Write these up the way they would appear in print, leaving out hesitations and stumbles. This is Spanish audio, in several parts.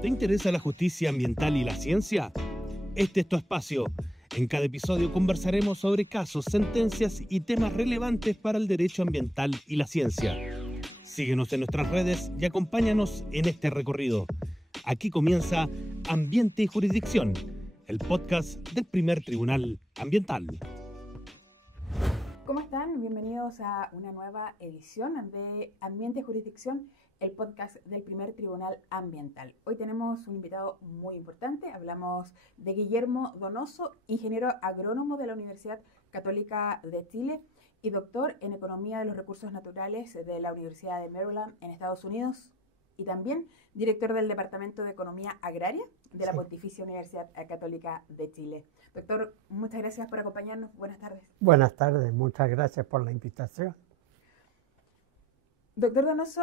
¿Te interesa la justicia ambiental y la ciencia? Este es tu espacio. En cada episodio conversaremos sobre casos, sentencias y temas relevantes para el derecho ambiental y la ciencia. Síguenos en nuestras redes y acompáñanos en este recorrido. Aquí comienza Ambiente y Jurisdicción, el podcast del Primer Tribunal Ambiental. ¿Cómo están? Bienvenidos a una nueva edición de Ambiente y Jurisdicción, el podcast del Primer Tribunal Ambiental. Hoy tenemos un invitado muy importante. Hablamos de Guillermo Donoso, ingeniero agrónomo de la Universidad Católica de Chile y doctor en Economía de los Recursos Naturales de la Universidad de Maryland en Estados Unidos, y también director del Departamento de Economía Agraria de la Pontificia Universidad Católica de Chile. Doctor, muchas gracias por acompañarnos. Buenas tardes. Buenas tardes, muchas gracias por la invitación. Doctor Donoso,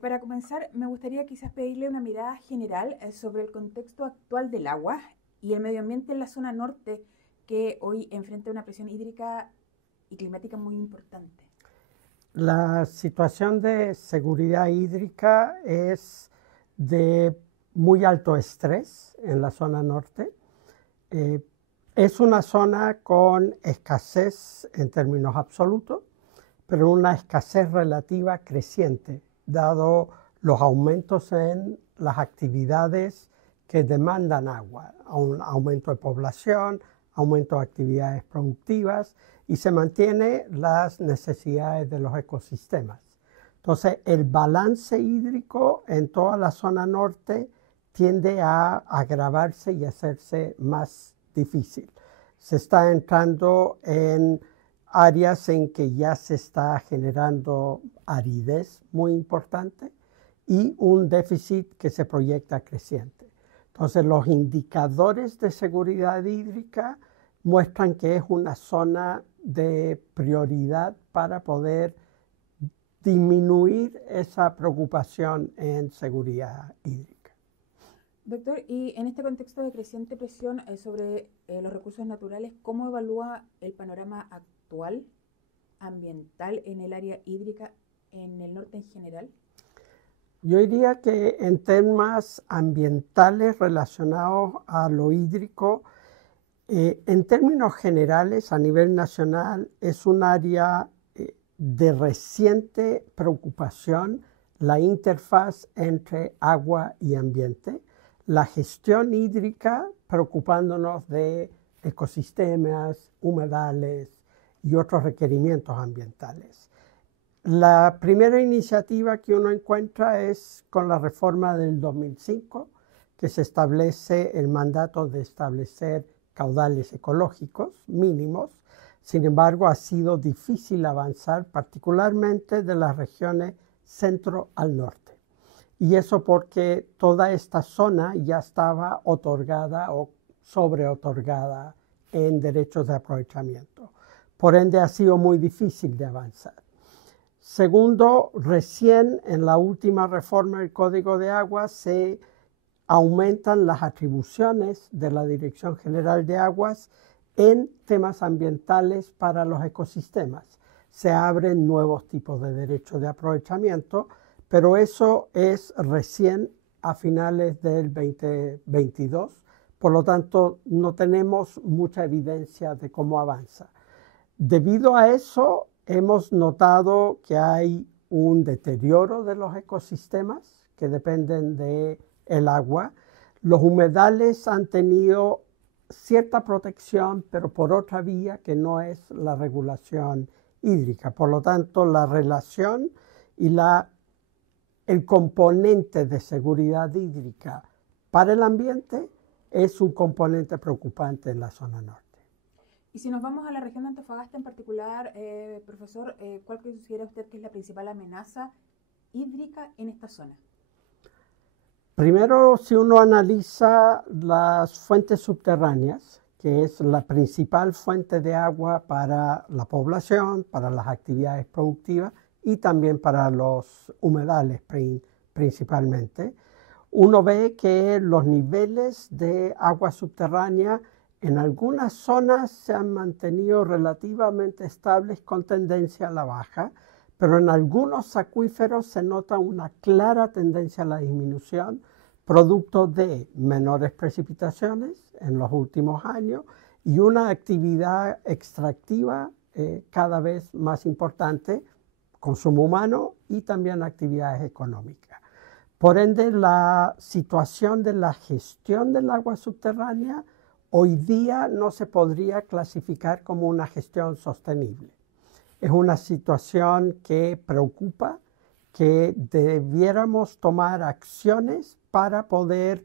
para comenzar, me gustaría quizás pedirle una mirada general sobre el contexto actual del agua y el medio ambiente en la zona norte, que hoy enfrenta una presión hídrica y climática muy importante. La situación de seguridad hídrica es de muy alto estrés en la zona norte. Es una zona con escasez en términos absolutos, pero una escasez relativa creciente, dado los aumentos en las actividades que demandan agua, un aumento de población, aumento de actividades productivas, y se mantiene las necesidades de los ecosistemas. Entonces, el balance hídrico en toda la zona norte tiende a agravarse y hacerse más difícil. Se está entrando en áreas en que ya se está generando aridez muy importante y un déficit que se proyecta creciente. Entonces, los indicadores de seguridad hídrica muestran que es una zona de prioridad para poder disminuir esa preocupación en seguridad hídrica. Doctor, y en este contexto de creciente presión sobre los recursos naturales, ¿cómo evalúa el panorama actual ambiental en el área hídrica en el norte en general? Yo diría que en temas ambientales relacionados a lo hídrico, en términos generales, a nivel nacional, es un área de reciente preocupación la interfaz entre agua y ambiente, la gestión hídrica preocupándonos de ecosistemas, humedales y otros requerimientos ambientales. La primera iniciativa que uno encuentra es con la reforma del 2005, que se establece el mandato de establecer caudales ecológicos mínimos. Sin embargo, ha sido difícil avanzar, particularmente de las regiones centro al norte. Y eso porque toda esta zona ya estaba otorgada o sobreotorgada en derechos de aprovechamiento. Por ende, ha sido muy difícil de avanzar. Segundo, recién en la última reforma del Código de Agua se aumentan las atribuciones de la Dirección General de Aguas en temas ambientales para los ecosistemas. Se abren nuevos tipos de derechos de aprovechamiento, pero eso es recién a finales del 2022. Por lo tanto, no tenemos mucha evidencia de cómo avanza. Debido a eso, hemos notado que hay un deterioro de los ecosistemas que dependen del agua. Los humedales han tenido cierta protección, pero por otra vía que no es la regulación hídrica. Por lo tanto, la relación y el componente de seguridad hídrica para el ambiente es un componente preocupante en la zona norte. Y si nos vamos a la región de Antofagasta en particular, profesor, ¿cuál considera usted que es la principal amenaza hídrica en esta zona? Primero, si uno analiza las fuentes subterráneas, que es la principal fuente de agua para la población, para las actividades productivas y también para los humedales principalmente, uno ve que los niveles de agua subterránea en algunas zonas se han mantenido relativamente estables con tendencia a la baja, pero en algunos acuíferos se nota una clara tendencia a la disminución, producto de menores precipitaciones en los últimos años y una actividad extractiva cada vez más importante, consumo humano y también actividades económicas. Por ende, la situación de la gestión del agua subterránea hoy día no se podría clasificar como una gestión sostenible. Es una situación que preocupa, que debiéramos tomar acciones para poder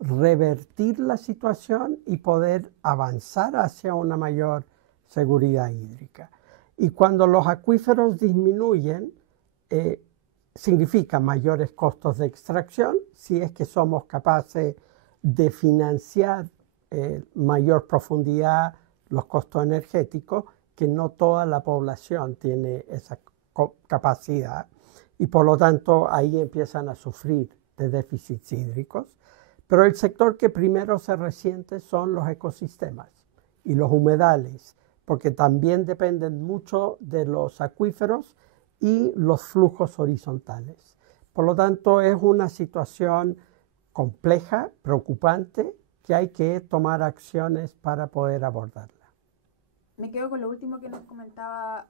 revertir la situación y poder avanzar hacia una mayor seguridad hídrica. Y cuando los acuíferos disminuyen, significa mayores costos de extracción, si es que somos capaces de financiar mayor profundidad los costos energéticos, que no toda la población tiene esa capacidad. Y por lo tanto ahí empiezan a sufrir de déficits hídricos. Pero el sector que primero se resiente son los ecosistemas y los humedales, porque también dependen mucho de los acuíferos y los flujos horizontales. Por lo tanto, es una situación compleja, preocupante, que hay que tomar acciones para poder abordarla. Me quedo con lo último que nos comentaba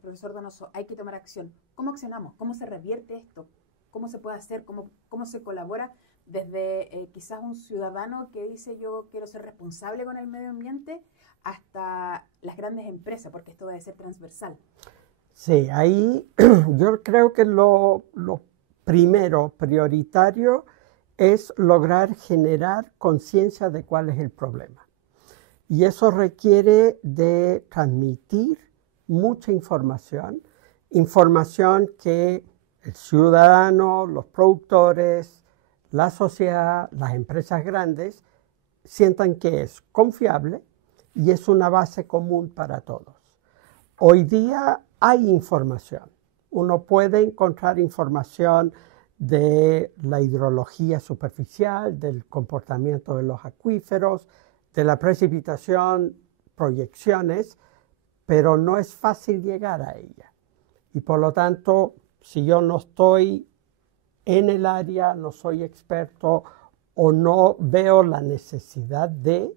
profesor Donoso, hay que tomar acción. ¿Cómo accionamos? ¿Cómo se revierte esto? ¿Cómo se puede hacer? ¿Cómo se colabora desde quizás un ciudadano que dice yo quiero ser responsable con el medio ambiente hasta las grandes empresas, porque esto debe ser transversal? Sí, ahí yo creo que lo primero, prioritario, es lograr generar conciencia de cuál es el problema. Y eso requiere de transmitir mucha información, información que el ciudadano, los productores, la sociedad, las empresas grandes sientan que es confiable y es una base común para todos. Hoy día hay información. Uno puede encontrar información de la hidrología superficial, del comportamiento de los acuíferos, de la precipitación, proyecciones, pero no es fácil llegar a ella. Y por lo tanto, si yo no estoy en el área, no soy experto o no veo la necesidad de,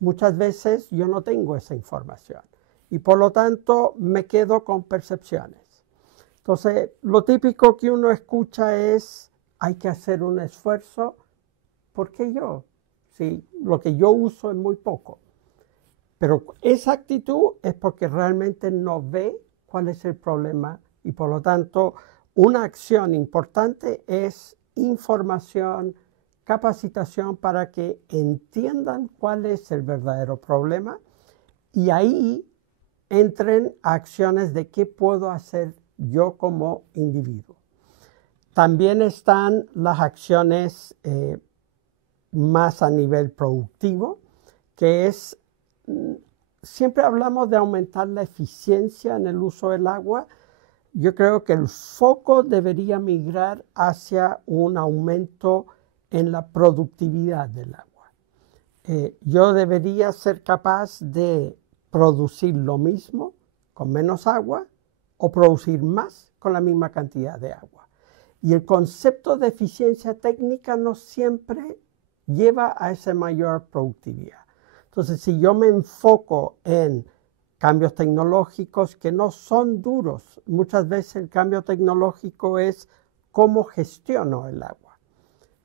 muchas veces yo no tengo esa información. Y por lo tanto, me quedo con percepciones. Entonces, lo típico que uno escucha es, hay que hacer un esfuerzo. ¿Por qué yo? Sí, lo que yo uso es muy poco. Pero esa actitud es porque realmente no ve cuál es el problema y por lo tanto una acción importante es información, capacitación para que entiendan cuál es el verdadero problema y ahí entren a acciones de qué puedo hacer yo como individuo. También están las acciones más a nivel productivo, que es, siempre hablamos de aumentar la eficiencia en el uso del agua. Yo creo que el foco debería migrar hacia un aumento en la productividad del agua. Yo debería ser capaz de producir lo mismo con menos agua o producir más con la misma cantidad de agua. Y el concepto de eficiencia técnica no siempre lleva a esa mayor productividad. Entonces, si yo me enfoco en cambios tecnológicos que no son duros, muchas veces el cambio tecnológico es cómo gestiono el agua.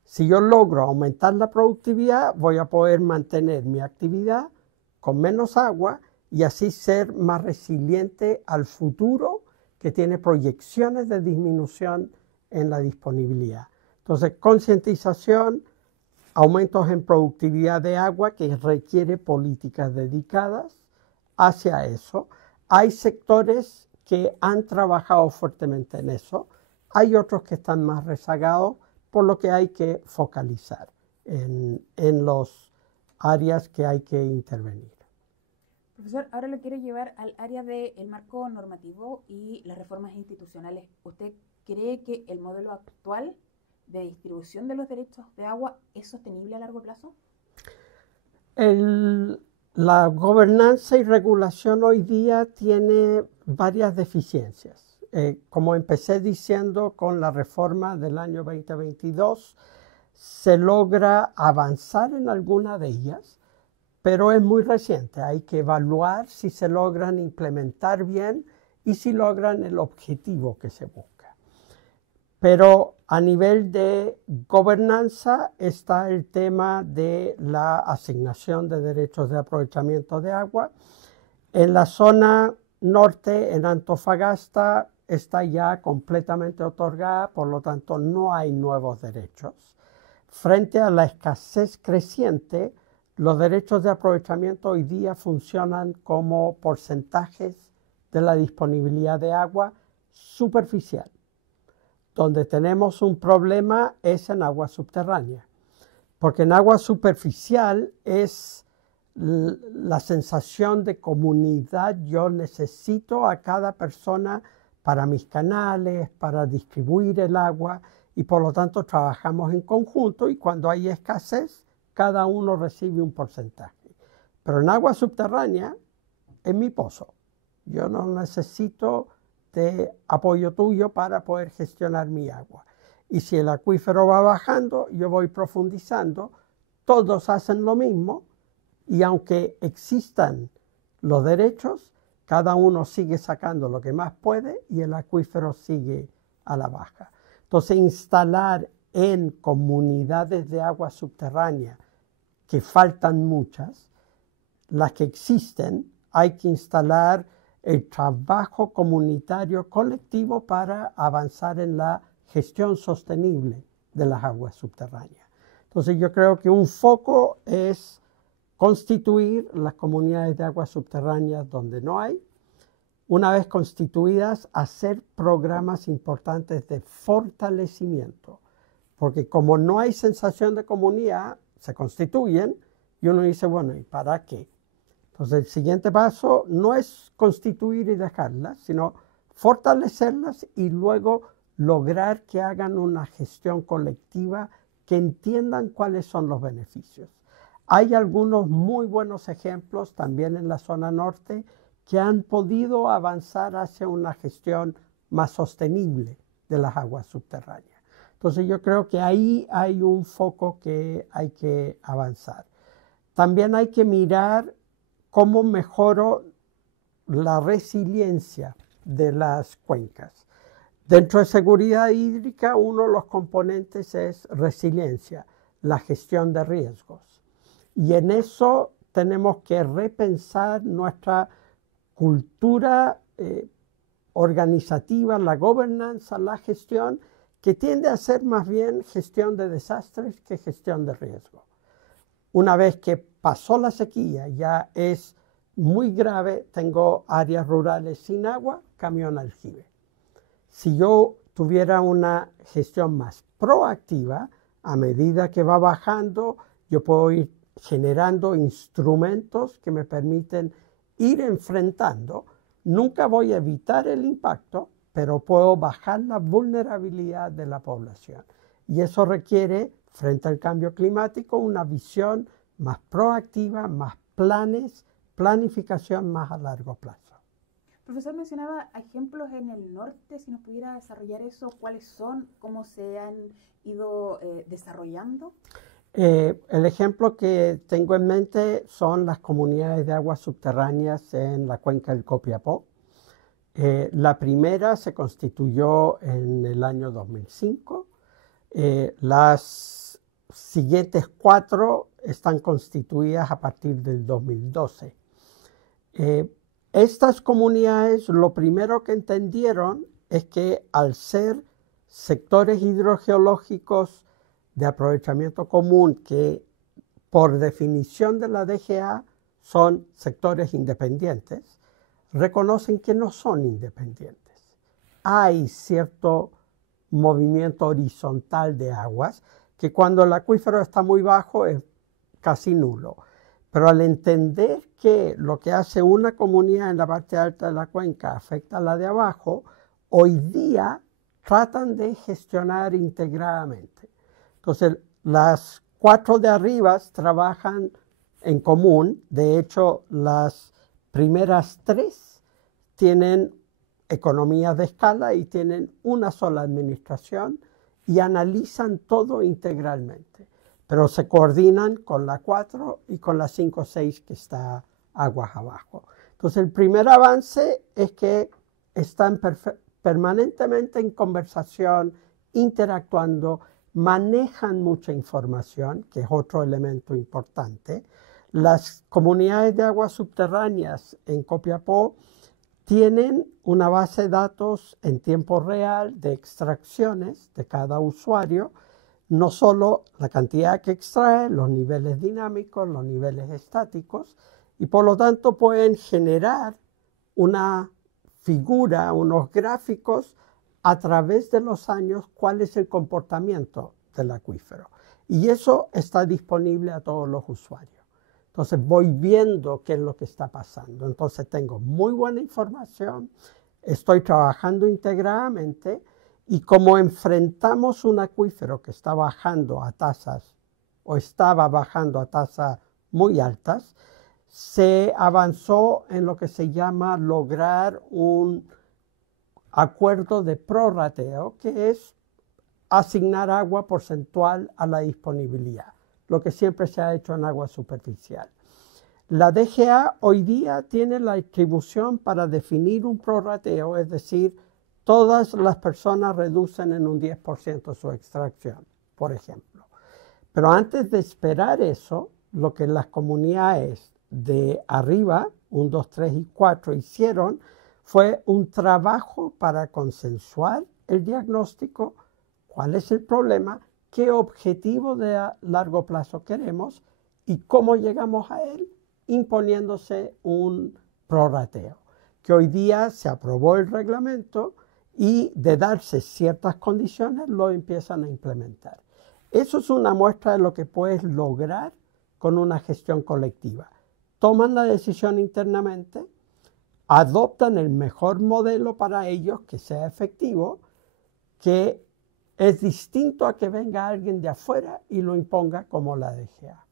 Si yo logro aumentar la productividad, voy a poder mantener mi actividad con menos agua y así ser más resiliente al futuro que tiene proyecciones de disminución en la disponibilidad. Entonces, concientización, aumentos en productividad de agua que requiere políticas dedicadas hacia eso. Hay sectores que han trabajado fuertemente en eso, hay otros que están más rezagados, por lo que hay que focalizar en los áreas que hay que intervenir. Profesor, ahora lo quiero llevar al área del marco normativo y las reformas institucionales. ¿Usted cree que el modelo actual de distribución de los derechos de agua es sostenible a largo plazo? La gobernanza y regulación hoy día tiene varias deficiencias. Como empecé diciendo con la reforma del año 2022, se logra avanzar en alguna de ellas, pero es muy reciente. Hay que evaluar si se logran implementar bien y si logran el objetivo que se busca. Pero a nivel de gobernanza está el tema de la asignación de derechos de aprovechamiento de agua. En la zona norte, en Antofagasta, está ya completamente otorgada, por lo tanto no hay nuevos derechos. Frente a la escasez creciente, los derechos de aprovechamiento hoy día funcionan como porcentajes de la disponibilidad de agua superficial. Donde tenemos un problema es en agua subterránea, porque en agua superficial es la sensación de comunidad. Yo necesito a cada persona para mis canales, para distribuir el agua, y por lo tanto trabajamos en conjunto, y cuando hay escasez, cada uno recibe un porcentaje. Pero en agua subterránea, es mi pozo. Yo no necesito de apoyo tuyo para poder gestionar mi agua. Y si el acuífero va bajando, yo voy profundizando, todos hacen lo mismo, y aunque existan los derechos, cada uno sigue sacando lo que más puede y el acuífero sigue a la baja. Entonces, instalar en comunidades de agua subterránea, que faltan muchas, las que existen, hay que instalar el trabajo comunitario colectivo para avanzar en la gestión sostenible de las aguas subterráneas. Entonces, yo creo que un foco es constituir las comunidades de aguas subterráneas donde no hay. Una vez constituidas, hacer programas importantes de fortalecimiento, porque como no hay sensación de comunidad, se constituyen y uno dice, bueno, ¿y para qué? Entonces, el siguiente paso no es constituir y dejarlas, sino fortalecerlas y luego lograr que hagan una gestión colectiva, que entiendan cuáles son los beneficios. Hay algunos muy buenos ejemplos también en la zona norte que han podido avanzar hacia una gestión más sostenible de las aguas subterráneas. Entonces yo creo que ahí hay un foco que hay que avanzar. También hay que mirar cómo mejoro la resiliencia de las cuencas. Dentro de seguridad hídrica, uno de los componentes es resiliencia, la gestión de riesgos. Y en eso tenemos que repensar nuestra cultura organizativa, la gobernanza, la gestión, que tiende a ser más bien gestión de desastres que gestión de riesgo. Una vez que pasó la sequía, ya es muy grave, tengo áreas rurales sin agua, camión aljibe. Si yo tuviera una gestión más proactiva, a medida que va bajando, yo puedo ir generando instrumentos que me permiten ir enfrentando. Nunca voy a evitar el impacto, pero puedo bajar la vulnerabilidad de la población. Y eso requiere, frente al cambio climático, una visión más proactiva, más planes, planificación más a largo plazo. Profesor, mencionaba ejemplos en el norte, si nos pudiera desarrollar eso, ¿cuáles son? ¿Cómo se han ido desarrollando? El ejemplo que tengo en mente son las comunidades de aguas subterráneas en la cuenca del Copiapó. La primera se constituyó en el año 2005. Las siguientes 4 están constituidas a partir del 2012. Estas comunidades lo primero que entendieron es que al ser sectores hidrogeológicos de aprovechamiento común, que por definición de la DGA son sectores independientes, reconocen que no son independientes. Hay cierto movimiento horizontal de aguas que cuando el acuífero está muy bajo es casi nulo. Pero al entender que lo que hace una comunidad en la parte alta de la cuenca afecta a la de abajo, hoy día tratan de gestionar integradamente. Entonces, las 4 de arriba trabajan en común. De hecho, las primeras 3 tienen economías de escala y tienen una sola administración, y analizan todo integralmente, pero se coordinan con la 4 y con la 5-6 que está aguas abajo. Entonces, el primer avance es que están permanentemente en conversación, interactuando, manejan mucha información, que es otro elemento importante. Las comunidades de aguas subterráneas en Copiapó tienen una base de datos en tiempo real de extracciones de cada usuario, no solo la cantidad que extrae, los niveles dinámicos, los niveles estáticos, y por lo tanto pueden generar una figura, unos gráficos a través de los años, cuál es el comportamiento del acuífero. Y eso está disponible a todos los usuarios. Entonces voy viendo qué es lo que está pasando. Entonces tengo muy buena información, estoy trabajando integradamente y como enfrentamos un acuífero que está bajando a tasas o estaba bajando a tasas muy altas, se avanzó en lo que se llama lograr un acuerdo de prorrateo, que es asignar agua porcentual a la disponibilidad, lo que siempre se ha hecho en agua superficial. La DGA hoy día tiene la atribución para definir un prorrateo, es decir, todas las personas reducen en un 10% su extracción, por ejemplo. Pero antes de esperar eso, lo que las comunidades de arriba, 1, 2, 3 y 4, hicieron fue un trabajo para consensuar el diagnóstico, cuál es el problema, qué objetivo de largo plazo queremos y cómo llegamos a él, imponiéndose un prorrateo, que hoy día se aprobó el reglamento y de darse ciertas condiciones lo empiezan a implementar. Eso es una muestra de lo que puedes lograr con una gestión colectiva. Toman la decisión internamente, adoptan el mejor modelo para ellos que sea efectivo, que es distinto a que venga alguien de afuera y lo imponga como la DGA.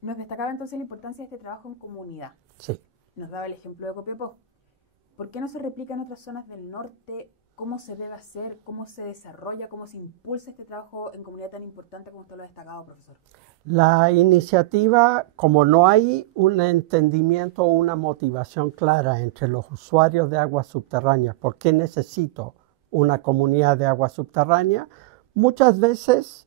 Nos destacaba entonces la importancia de este trabajo en comunidad. Sí. Nos daba el ejemplo de Copiapó. ¿Por qué no se replica en otras zonas del norte? ¿Cómo se debe hacer? ¿Cómo se desarrolla? ¿Cómo se impulsa este trabajo en comunidad tan importante como usted lo ha destacado, profesor? La iniciativa, como no hay un entendimiento o una motivación clara entre los usuarios de aguas subterráneas, ¿por qué necesito una comunidad de aguas subterráneas? Muchas veces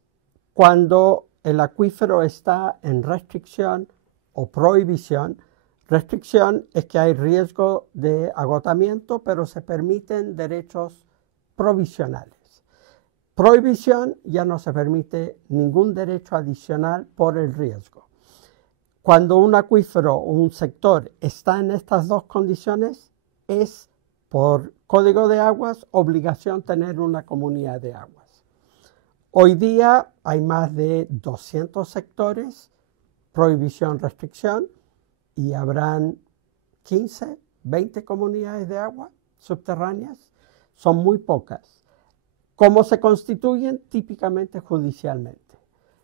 cuando el acuífero está en restricción o prohibición, restricción es que hay riesgo de agotamiento, pero se permiten derechos provisionales. Prohibición, ya no se permite ningún derecho adicional por el riesgo. Cuando un acuífero o un sector está en estas dos condiciones, es por Código de Aguas obligación tener una comunidad de aguas. Hoy día hay más de 200 sectores, prohibición, restricción, y habrán 15, 20 comunidades de agua subterráneas. Son muy pocas. ¿Cómo se constituyen? Típicamente judicialmente.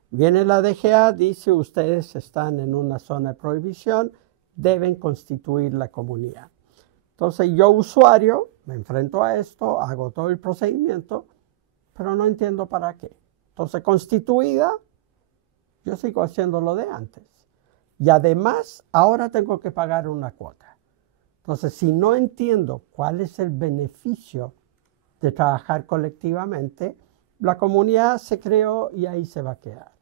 Viene la DGA, dice ustedes están en una zona de prohibición, deben constituir la comunidad. Entonces yo, usuario, me enfrento a esto, hago todo el procedimiento, pero no entiendo para qué. Entonces, constituida, yo sigo haciendo lo de antes. Y además, ahora tengo que pagar una cuota. Entonces, si no entiendo cuál es el beneficio de trabajar colectivamente, la comunidad se creó y ahí se va a quedar.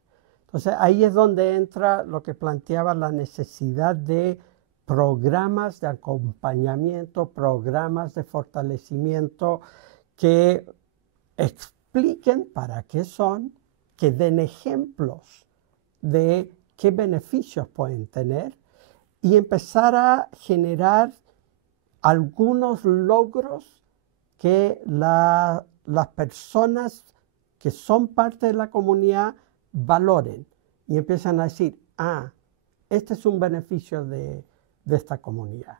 Entonces, ahí es donde entra lo que planteaba la necesidad de programas de acompañamiento, programas de fortalecimiento que expliquen para qué son, que den ejemplos de qué beneficios pueden tener y empezar a generar algunos logros que las personas que son parte de la comunidad valoren y empiezan a decir, este es un beneficio de esta comunidad.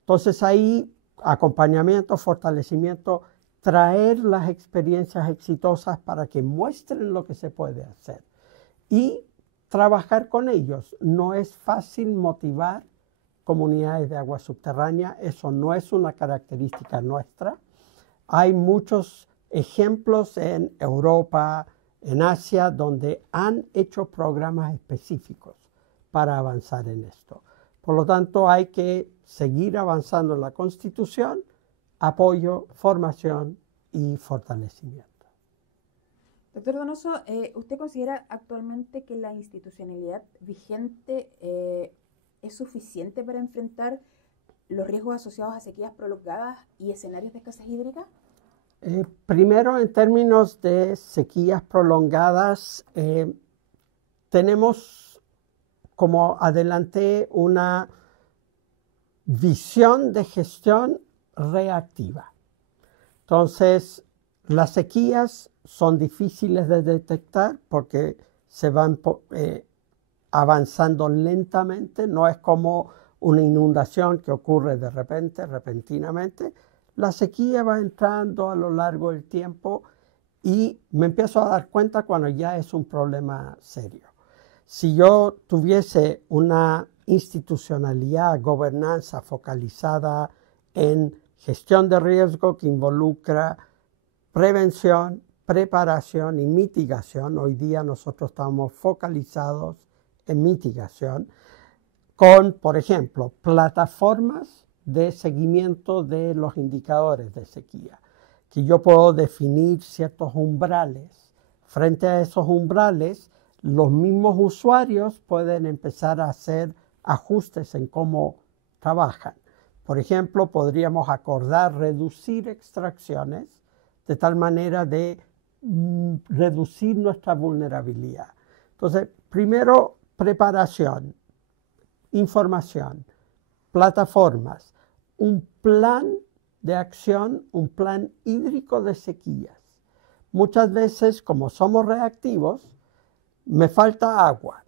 Entonces ahí acompañamiento, fortalecimiento, traer las experiencias exitosas para que muestren lo que se puede hacer y trabajar con ellos. No es fácil motivar comunidades de agua subterránea, eso no es una característica nuestra. Hay muchos ejemplos en Europa, en Asia, donde han hecho programas específicos para avanzar en esto. Por lo tanto, hay que seguir avanzando en la Constitución, apoyo, formación y fortalecimiento. Doctor Donoso, ¿usted considera actualmente que la institucionalidad vigente es suficiente para enfrentar los riesgos asociados a sequías prolongadas y escenarios de escasez hídrica? Primero, en términos de sequías prolongadas, tenemos, como adelanté, una visión de gestión reactiva. Entonces, las sequías son difíciles de detectar porque se van avanzando lentamente, no es como una inundación que ocurre de repente, repentinamente. La sequía va entrando a lo largo del tiempo y me empiezo a dar cuenta cuando ya es un problema serio. Si yo tuviese una institucionalidad, gobernanza focalizada en gestión de riesgo que involucra prevención, preparación y mitigación, hoy día nosotros estamos focalizados en mitigación, con, por ejemplo, plataformas de seguimiento de los indicadores de sequía, que yo puedo definir ciertos umbrales. Frente a esos umbrales, los mismos usuarios pueden empezar a hacer ajustes en cómo trabajan. Por ejemplo, podríamos acordar reducir extracciones de tal manera de reducir nuestra vulnerabilidad. Entonces, primero, preparación, información, plataformas, un plan de acción, un plan hídrico de sequías. Muchas veces, como somos reactivos, me falta agua.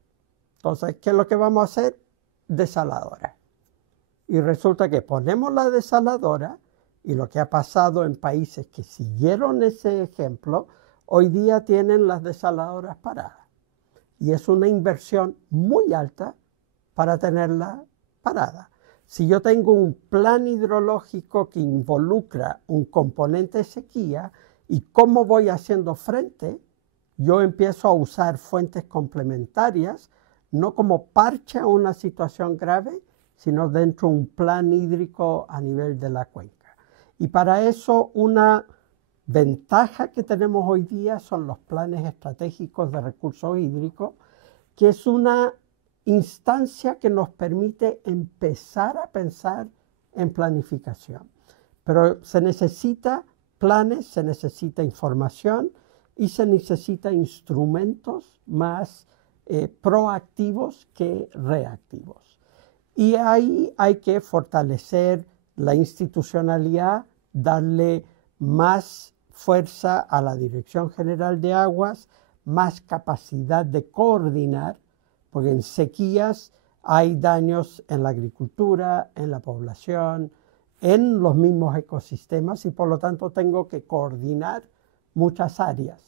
Entonces, ¿qué es lo que vamos a hacer? Desaladora. Y resulta que ponemos la desaladora y lo que ha pasado en países que siguieron ese ejemplo, hoy día tienen las desaladoras paradas. Y es una inversión muy alta para tenerla parada. Si yo tengo un plan hidrológico que involucra un componente de sequía y cómo voy haciendo frente, yo empiezo a usar fuentes complementarias, no como parche a una situación grave, sino dentro de un plan hídrico a nivel de la cuenca. Y para eso una ventaja que tenemos hoy día son los planes estratégicos de recursos hídricos, que es una instancia que nos permite empezar a pensar en planificación. Pero se necesita planes, se necesita información y se necesita instrumentos más proactivos que reactivos. Y ahí hay que fortalecer la institucionalidad, darle más fuerza a la Dirección General de Aguas, más capacidad de coordinar, porque en sequías hay daños en la agricultura, en la población, en los mismos ecosistemas y por lo tanto tengo que coordinar muchas áreas.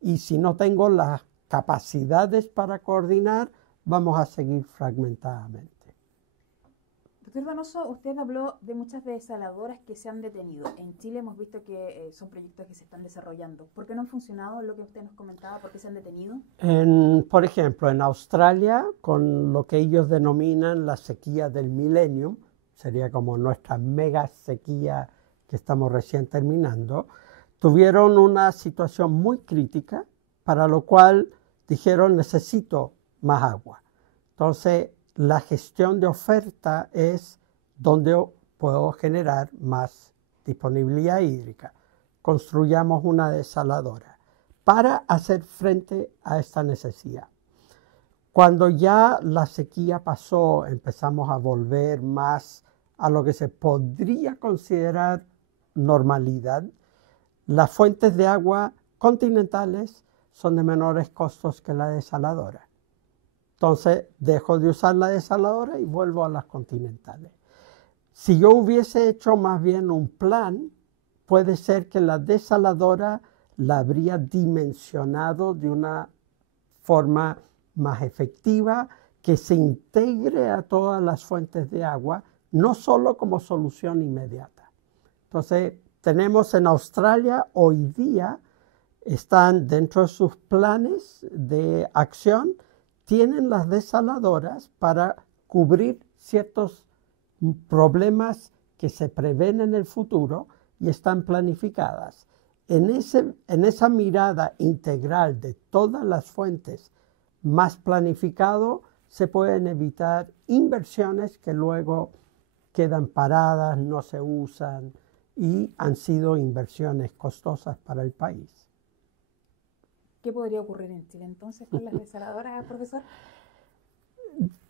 Y si no tengo las capacidades para coordinar, vamos a seguir fragmentadamente. Doctor Donoso, usted habló de muchas desaladoras que se han detenido. En Chile hemos visto que son proyectos que se están desarrollando. ¿Por qué no han funcionado lo que usted nos comentaba? ¿Por qué se han detenido? Por ejemplo, en Australia, con lo que ellos denominan la sequía del milenio, sería como nuestra mega sequía que estamos recién terminando, tuvieron una situación muy crítica, para lo cual dijeron necesito más agua. Entonces, la gestión de oferta es donde puedo generar más disponibilidad hídrica. Construyamos una desaladora para hacer frente a esta necesidad. Cuando ya la sequía pasó, empezamos a volver más a lo que se podría considerar normalidad. Las fuentes de agua continentales son de menores costos que la desaladora. Entonces, dejo de usar la desaladora y vuelvo a las continentales. Si yo hubiese hecho más bien un plan, puede ser que la desaladora la habría dimensionado de una forma más efectiva, que se integre a todas las fuentes de agua, no solo como solución inmediata. Entonces, tenemos en Australia hoy día, están dentro de sus planes de acción, tienen las desaladoras para cubrir ciertos problemas que se prevén en el futuro y están planificadas. En esa mirada integral de todas las fuentes más planificado, se pueden evitar inversiones que luego quedan paradas, no se usan y han sido inversiones costosas para el país. ¿Qué podría ocurrir en Chile entonces con las desaladoras, profesor?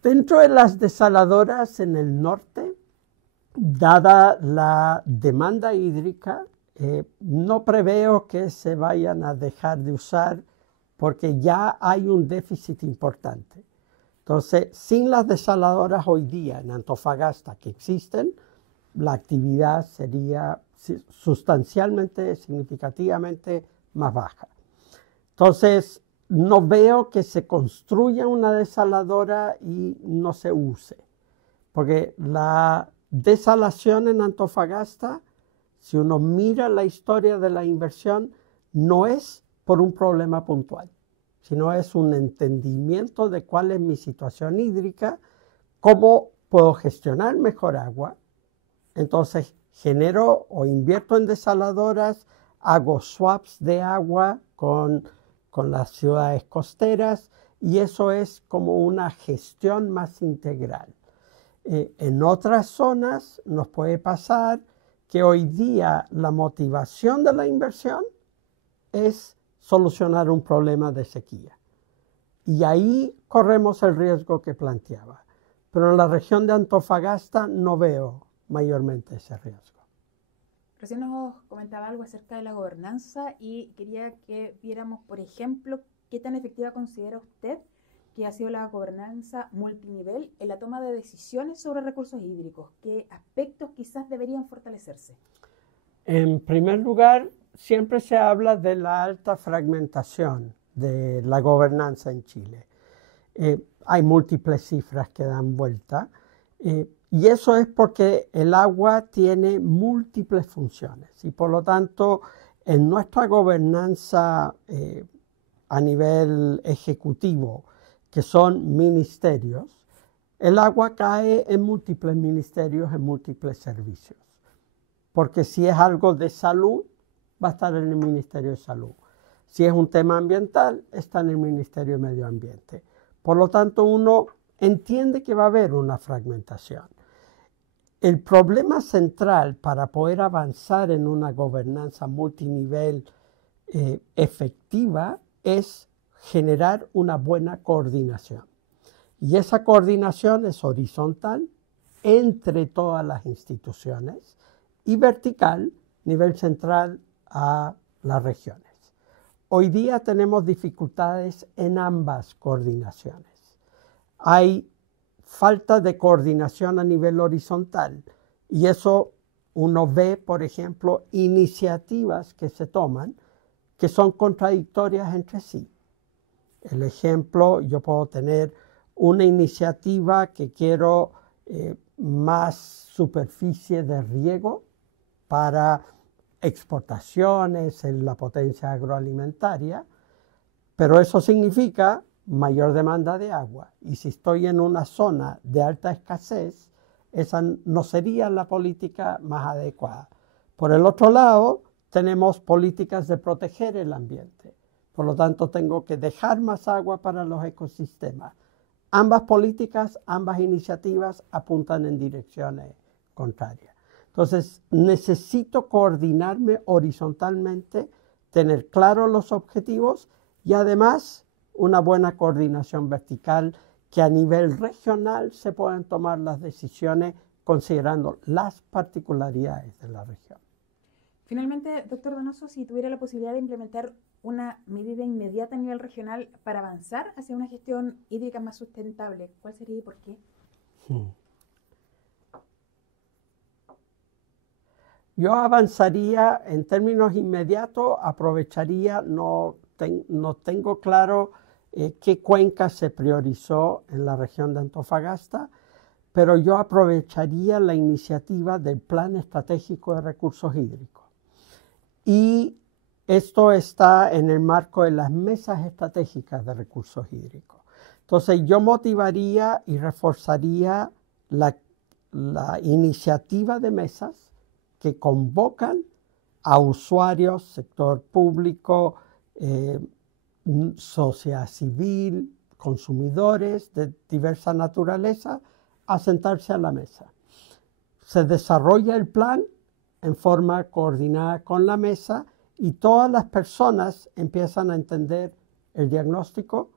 Dentro de las desaladoras en el norte, dada la demanda hídrica, no preveo que se vayan a dejar de usar porque ya hay un déficit importante. Entonces, sin las desaladoras hoy día en Antofagasta que existen, la actividad sería sustancialmente, significativamente más baja. Entonces, no veo que se construya una desaladora y no se use, porque la desalación en Antofagasta, si uno mira la historia de la inversión, no es por un problema puntual, sino es un entendimiento de cuál es mi situación hídrica, cómo puedo gestionar mejor agua. Entonces genero o invierto en desaladoras, hago swaps de agua con las ciudades costeras y eso es como una gestión más integral. En otras zonas nos puede pasar que hoy día la motivación de la inversión es solucionar un problema de sequía. Y ahí corremos el riesgo que planteaba. Pero en la región de Antofagasta no veo mayormente ese riesgo. Recién nos comentaba algo acerca de la gobernanza y quería que viéramos, por ejemplo, qué tan efectiva considera usted que ha sido la gobernanza multinivel en la toma de decisiones sobre recursos hídricos. ¿Qué aspectos quizás deberían fortalecerse? En primer lugar, siempre se habla de la alta fragmentación de la gobernanza en Chile. Hay múltiples cifras que dan vuelta y eso es porque el agua tiene múltiples funciones y por lo tanto en nuestra gobernanza a nivel ejecutivo, que son ministerios, el agua cae en múltiples ministerios, en múltiples servicios. Porque si es algo de salud, va a estar en el Ministerio de Salud. Si es un tema ambiental, está en el Ministerio de Medio Ambiente. Por lo tanto, uno entiende que va a haber una fragmentación. El problema central para poder avanzar en una gobernanza multinivel efectiva es generar una buena coordinación. Y esa coordinación es horizontal entre todas las instituciones y vertical, nivel central a las regiones. Hoy día tenemos dificultades en ambas coordinaciones. Hay falta de coordinación a nivel horizontal y eso uno ve, por ejemplo, iniciativas que se toman que son contradictorias entre sí. El ejemplo, yo puedo tener una iniciativa que quiero más superficie de riego para exportaciones en la potencia agroalimentaria, pero eso significa mayor demanda de agua. Y si estoy en una zona de alta escasez, esa no sería la política más adecuada. Por el otro lado, tenemos políticas de proteger el ambiente. Por lo tanto, tengo que dejar más agua para los ecosistemas. Ambas políticas, ambas iniciativas apuntan en direcciones contrarias. Entonces, necesito coordinarme horizontalmente, tener claros los objetivos y además una buena coordinación vertical que a nivel regional se puedan tomar las decisiones considerando las particularidades de la región. Finalmente, doctor Donoso, si tuviera la posibilidad de implementar una medida inmediata a nivel regional para avanzar hacia una gestión hídrica más sustentable, ¿cuál sería y por qué? Yo avanzaría en términos inmediatos, aprovecharía, no tengo claro qué cuenca se priorizó en la región de Antofagasta, pero yo aprovecharía la iniciativa del Plan Estratégico de Recursos Hídricos. y esto está en el marco de las mesas estratégicas de recursos hídricos. Entonces yo motivaría y reforzaría la iniciativa de mesas que convocan a usuarios, sector público, sociedad civil, consumidores de diversa naturaleza, a sentarse a la mesa. Se desarrolla el plan en forma coordinada con la mesa y todas las personas empiezan a entender el diagnóstico.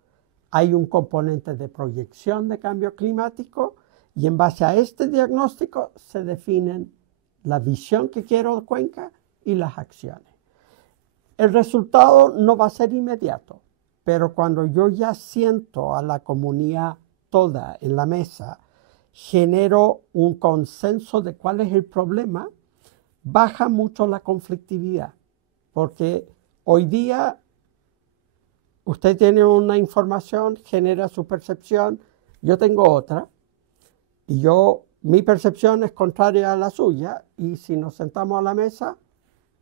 Hay un componente de proyección de cambio climático y en base a este diagnóstico se definen la visión que quiero de Cuenca y las acciones. El resultado no va a ser inmediato, pero cuando yo ya siento a la comunidad toda en la mesa, genero un consenso de cuál es el problema, baja mucho la conflictividad, porque hoy día usted tiene una información, genera su percepción, yo tengo otra, y mi percepción es contraria a la suya, y si nos sentamos a la mesa,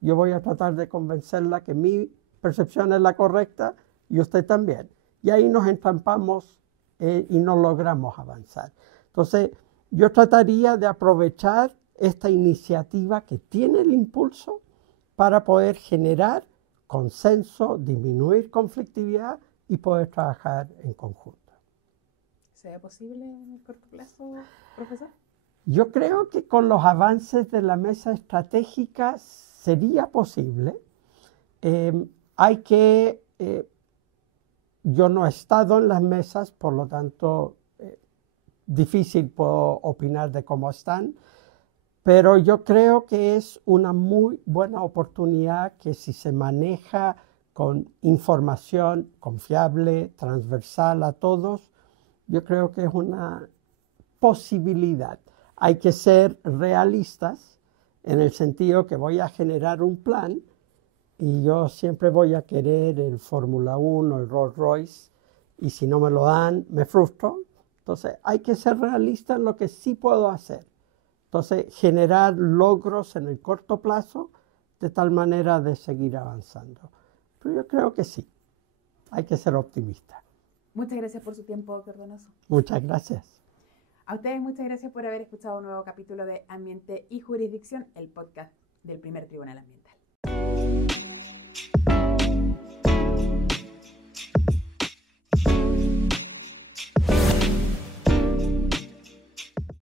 yo voy a tratar de convencerla que mi percepción es la correcta y usted también. Y ahí nos entrampamos y no logramos avanzar. Entonces, yo trataría de aprovechar esta iniciativa que tiene el impulso para poder generar consenso, disminuir conflictividad y poder trabajar en conjunto. ¿Será posible en el corto plazo, profesor? Yo creo que con los avances de la mesa estratégica sería posible. Yo no he estado en las mesas, por lo tanto, difícil puedo opinar de cómo están, pero yo creo que es una muy buena oportunidad que si se maneja con información confiable, transversal a todos, yo creo que es una posibilidad. Hay que ser realistas en el sentido que voy a generar un plan y yo siempre voy a querer el Fórmula 1, el Rolls Royce, y si no me lo dan, me frustro. Entonces, hay que ser realista en lo que sí puedo hacer. Entonces, generar logros en el corto plazo de tal manera de seguir avanzando. Pero yo creo que sí, hay que ser optimista. Muchas gracias por su tiempo, doctor Donoso. Muchas gracias. A ustedes muchas gracias por haber escuchado un nuevo capítulo de Ambiente y Jurisdicción, el podcast del Primer Tribunal Ambiental.